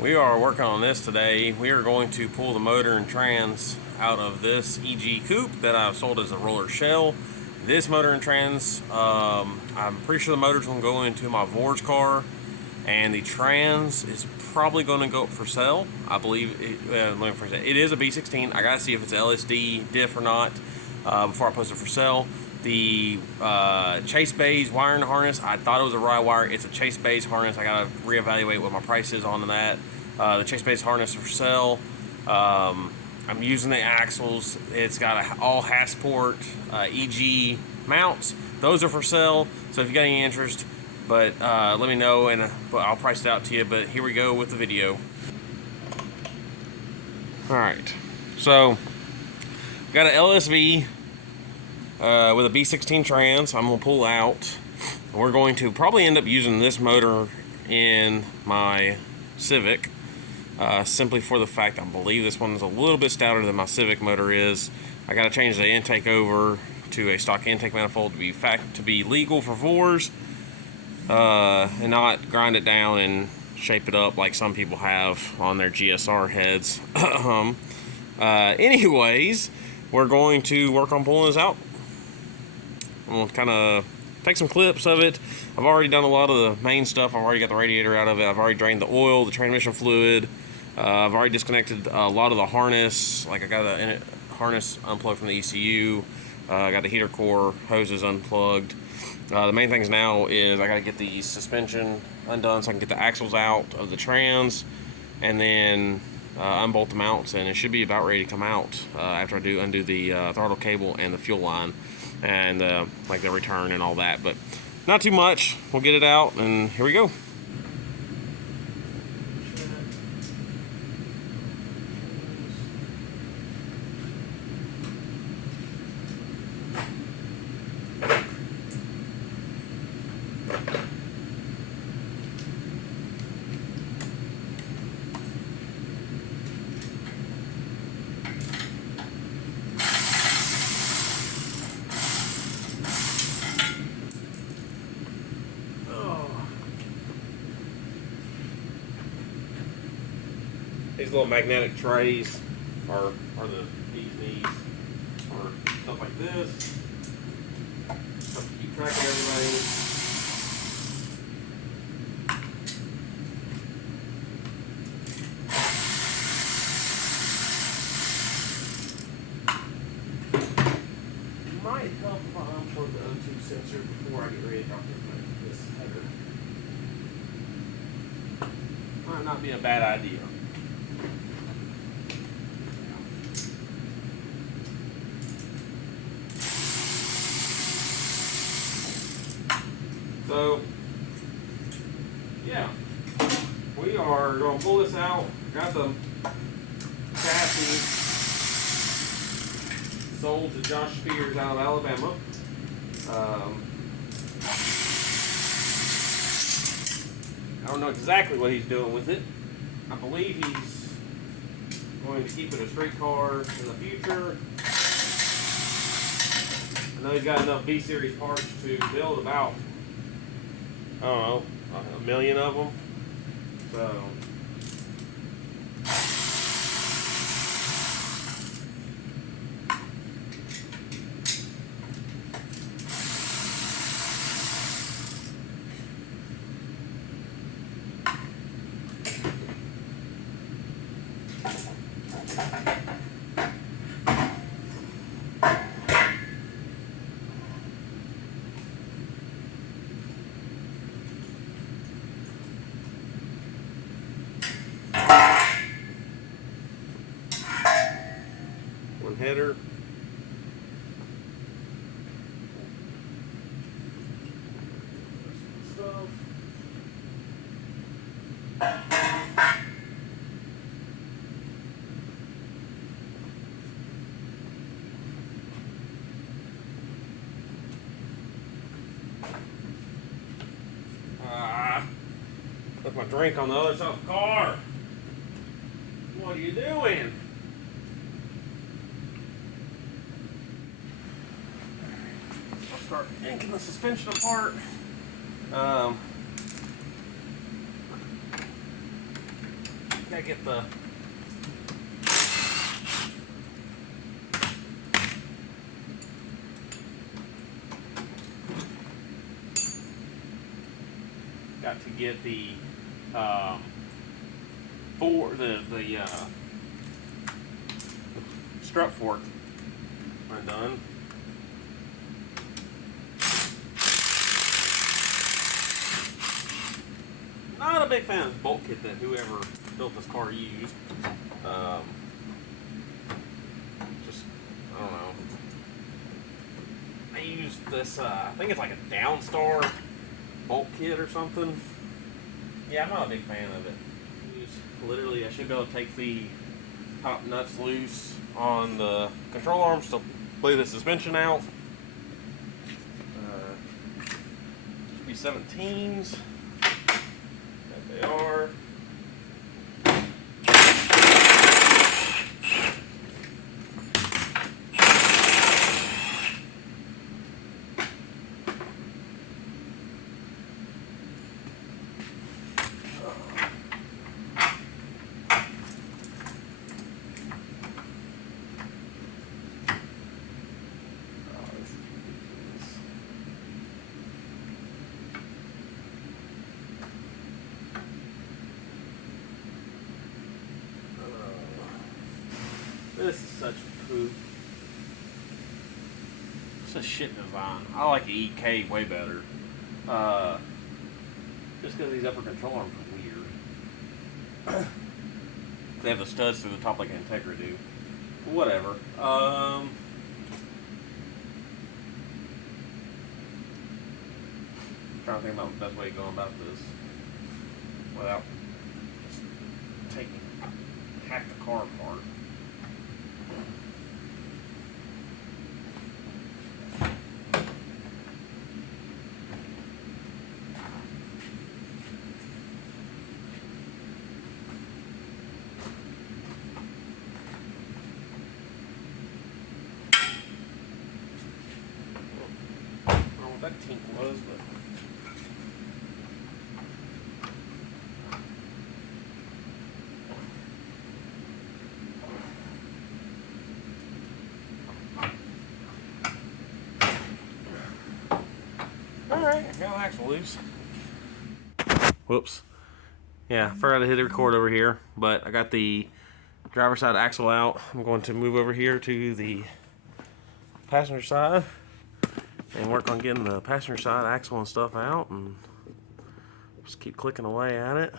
We are working on this today. We are going to pull the motor and trans out of this EG coupe that I've sold as a roller shell. This motor and trans, I'm pretty sure the motor's going to go into my Vor's car, and the trans is probably going to go for sale. I believe it is a B16. I gotta see if it's LSD diff or not before I post it for sale. The Chasebays wiring harness, I thought it was a Rye wire. It's a Chasebays harness. I gotta reevaluate what my price is on that. The Chasebays harness is for sale. I'm using the axles. It's got all Hasport EG mounts. Those are for sale. So if you got any interest, but let me know and I'll price it out to you. But here we go with the video. All right, so got an LSV with a B16 trans. I'm gonna pull out. We're going to probably end up using this motor in my Civic, simply for the fact I believe this one is a little bit stouter than my Civic motor is. I got to change the intake over to a stock intake manifold to be legal for Vors, and not grind it down and shape it up like some people have on their GSR heads. Anyways, we're going to work on pulling this out. I'm going to kind of take some clips of it. I've already done a lot of the main stuff. I've already got the radiator out of it. I've already drained the oil, the transmission fluid. I've already disconnected a lot of the harness. Like I got a harness unplugged from the ECU. I got the heater core hoses unplugged. The main things now is I got to get the suspension undone so I can get the axles out of the trans, and then unbolt the mounts, and it should be about ready to come out after I undo the throttle cable and the fuel line and like the return and all that. But not too much. We'll get it out, and here we go. These little magnetic trays are these for stuff like this. Stuff to keep track of everything. Might help if I unplug the O2 sensor before I get ready to drop this header. Might not be a bad idea. So, yeah, we are going to pull this out. Got the chassis sold to Josh Spears out of Alabama. I don't know exactly what he's doing with it. I believe he's going to keep it a street car in the future. I know he's got enough B-Series parts to build about, I don't know, 1 million of them. So, one header. Stuff. Put my drink on the other side of the car. What are you doing? I'll start yanking the suspension apart. Gotta get the strut fork undone. Not a big fan of the bolt kit that whoever built this car used. Just, I don't know. I used this, I think it's like a Downstar bolt kit or something. Yeah, I'm not a big fan of it. Literally, I should be able to take the top nuts loose on the control arms to play the suspension out. Should be 17s. There they are. This is such poop. It's a shit design. I like the EK way better. Just because these upper control arms are weird. They have the studs through the top like an Integra do. Whatever. Trying to think about the best way of going about this without just taking half the car apart. That tink was, but alright, I got the axle loose. Whoops. Yeah, forgot to hit the record over here, but I got the driver's side axle out. I'm going to move over here to the passenger side and work on getting the passenger side axle and stuff out, and just keep clicking away at it.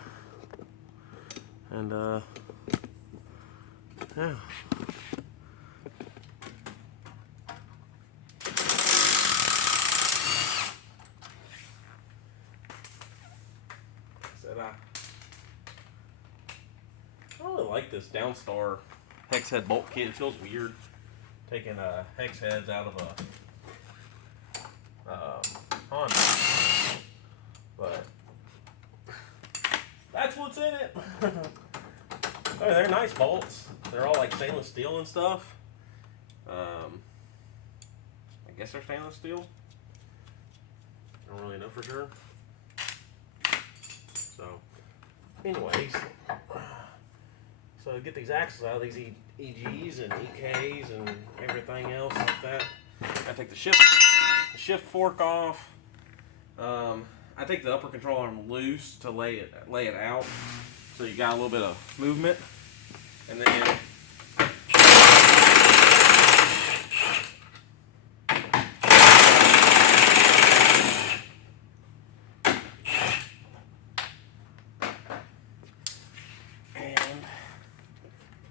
And yeah. I really like this Downstar hex head bolt kit. It feels weird taking hex heads out of a Honda, but that's what's in it. Oh, they're nice bolts. They're all like stainless steel and stuff. I guess they're stainless steel. I don't really know for sure. So, anyways, so to get these axles out, these EGs and EKs and everything else like that, I take the shift fork off. I take the upper control arm loose to lay it out, so you got a little bit of movement, and then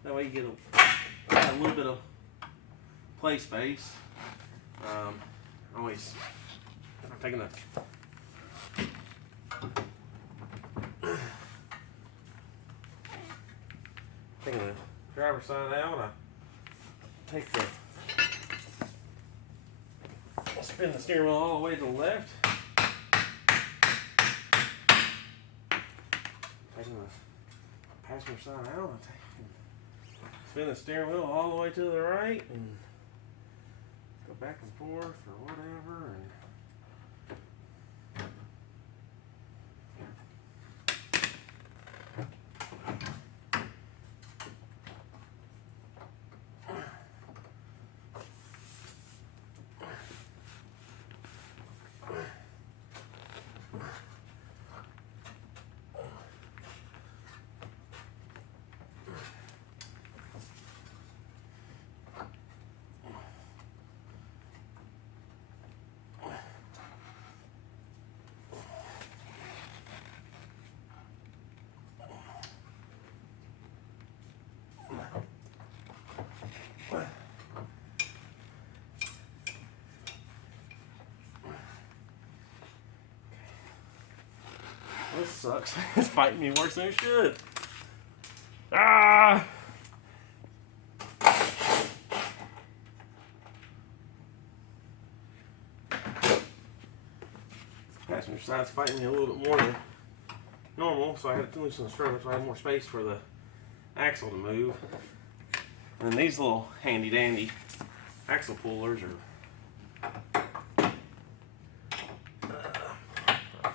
that way you get a little bit of play space. Always, I'm taking the driver's side out. I take spin the steering wheel all the way to the left. Taking the passenger side out. I spin the steering wheel all the way to the right and go back and forth or whatever. And this sucks. It's fighting me worse than it should. Ah! Passenger side's fighting me a little bit more than normal, so I had to loosen the stroke so I had more space for the axle to move. And then these little handy dandy axle pullers are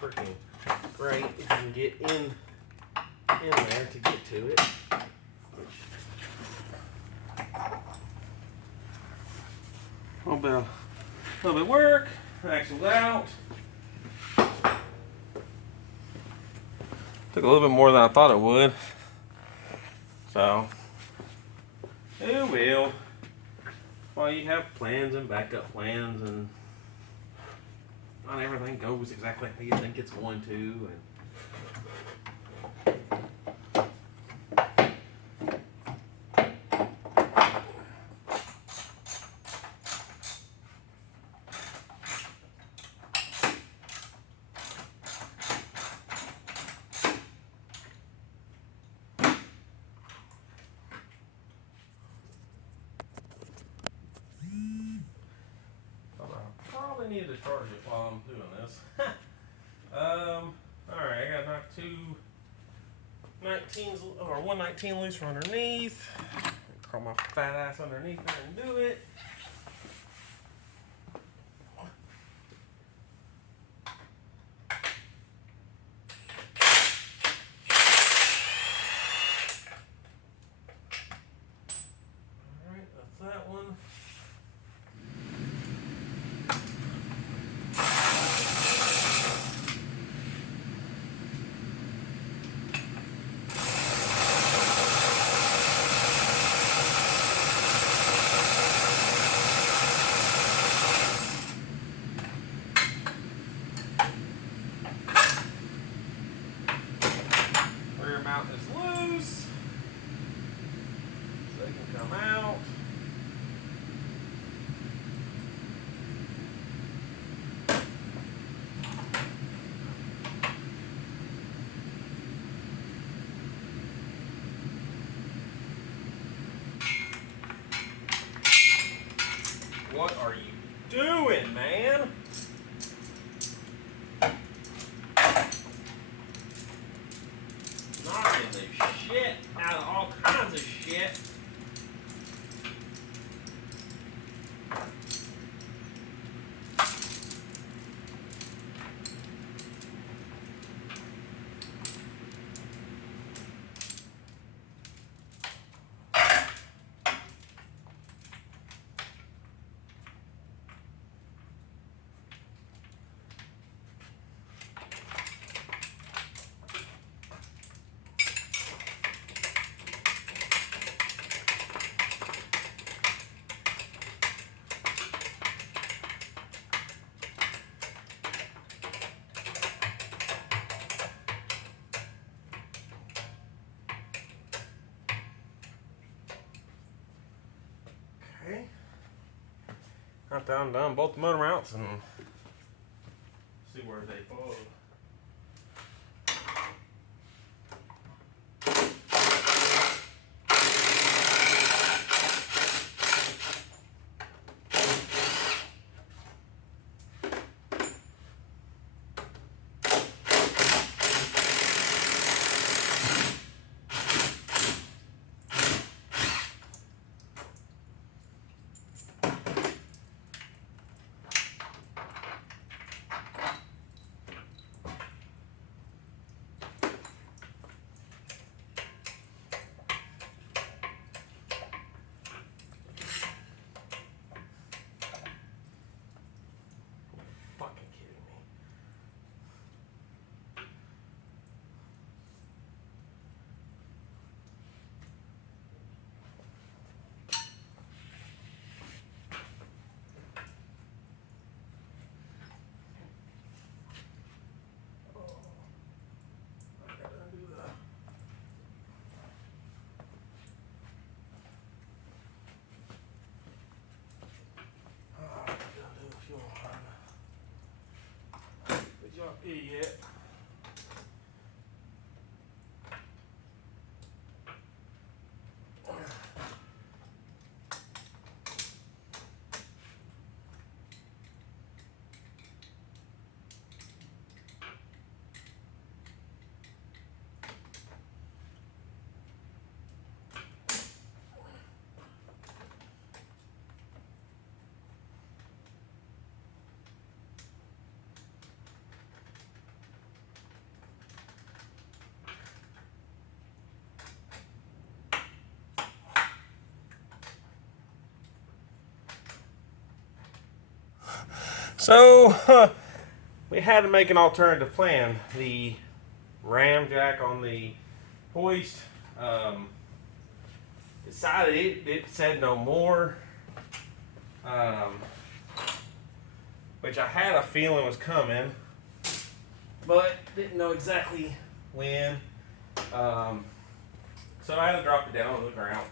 freaking great if you can get in there to get to it. A little bit of work, axle's out. Took a little bit more than I thought it would. So, it will. Well, you have plans and backup plans, and not everything goes exactly how you think it's going to. And probably need to charge it while I'm doing this. Alright, I got knocked two 19s or 119 loose from underneath. Crawl my fat ass underneath there and do it. Alright, that's that one. Mount is loose, so they can come out. What are you doing, man? Knocking the shit out of all kinds of shit. Okay. Got down, done both the motor mounts and see where they fall. Idiot. So we had to make an alternative plan. The ram jack on the hoist decided it said no more, which I had a feeling was coming, but didn't know exactly when. So I had to drop it down on the ground,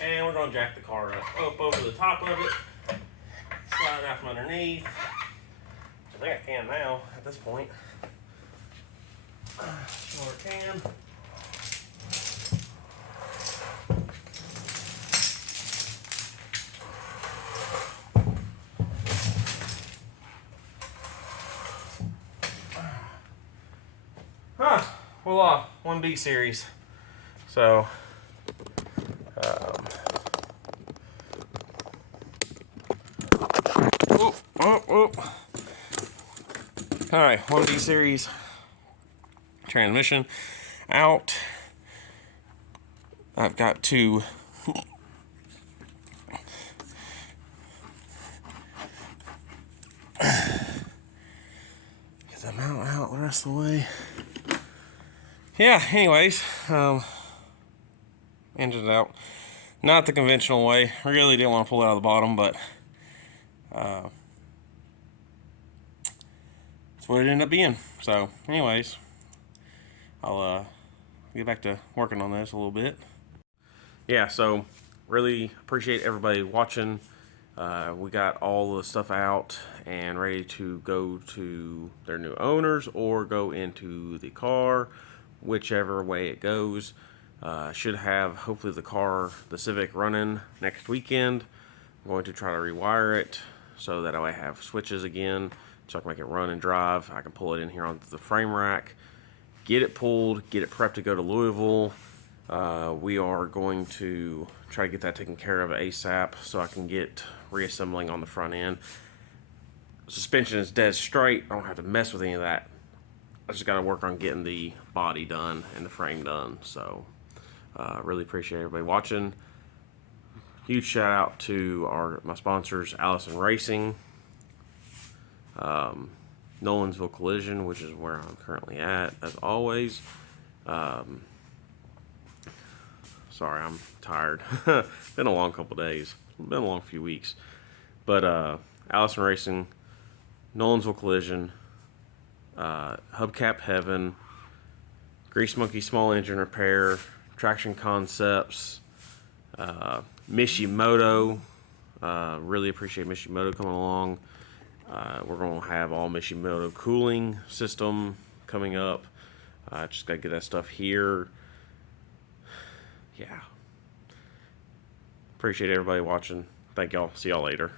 and we're going to jack the car up over the top of it, slide it out from underneath. I think I can now at this point. Sure can. Voila, 1B series. So, all right, 1B series transmission out. I've got to get the mount out the rest of the way. Yeah, anyways, engine's out. Not the conventional way. Really didn't want to pull it out of the bottom, but that's what it ended up being. So, anyways, I'll get back to working on this a little bit. Yeah, so really appreciate everybody watching. We got all the stuff out and ready to go to their new owners or go into the car, whichever way it goes. Should have hopefully the Civic running next weekend. I'm going to try to rewire it so that I have switches again, so I can make it run and drive. I can pull it in here onto the frame rack, get it pulled, get it prepped to go to Louisville. We are going to try to get that taken care of ASAP so I can get reassembling on the front end. Suspension is dead straight. I don't have to mess with any of that. I just got to work on getting the body done and the frame done. So really appreciate everybody watching. Huge shout out to my sponsors, Allison Racing, Nolensville Collision, which is where I'm currently at as always. Sorry, I'm tired. Been a long couple days. Been a long few weeks. But Allison Racing, Nolensville Collision, Hubcap Heaven, Grease Monkey Small Engine Repair, Traction Concepts, Mishimoto. Really appreciate Mishimoto coming along. We're going to have all Mishimoto cooling system coming up. Just got to get that stuff here. Yeah. Appreciate everybody watching. Thank y'all. See y'all later.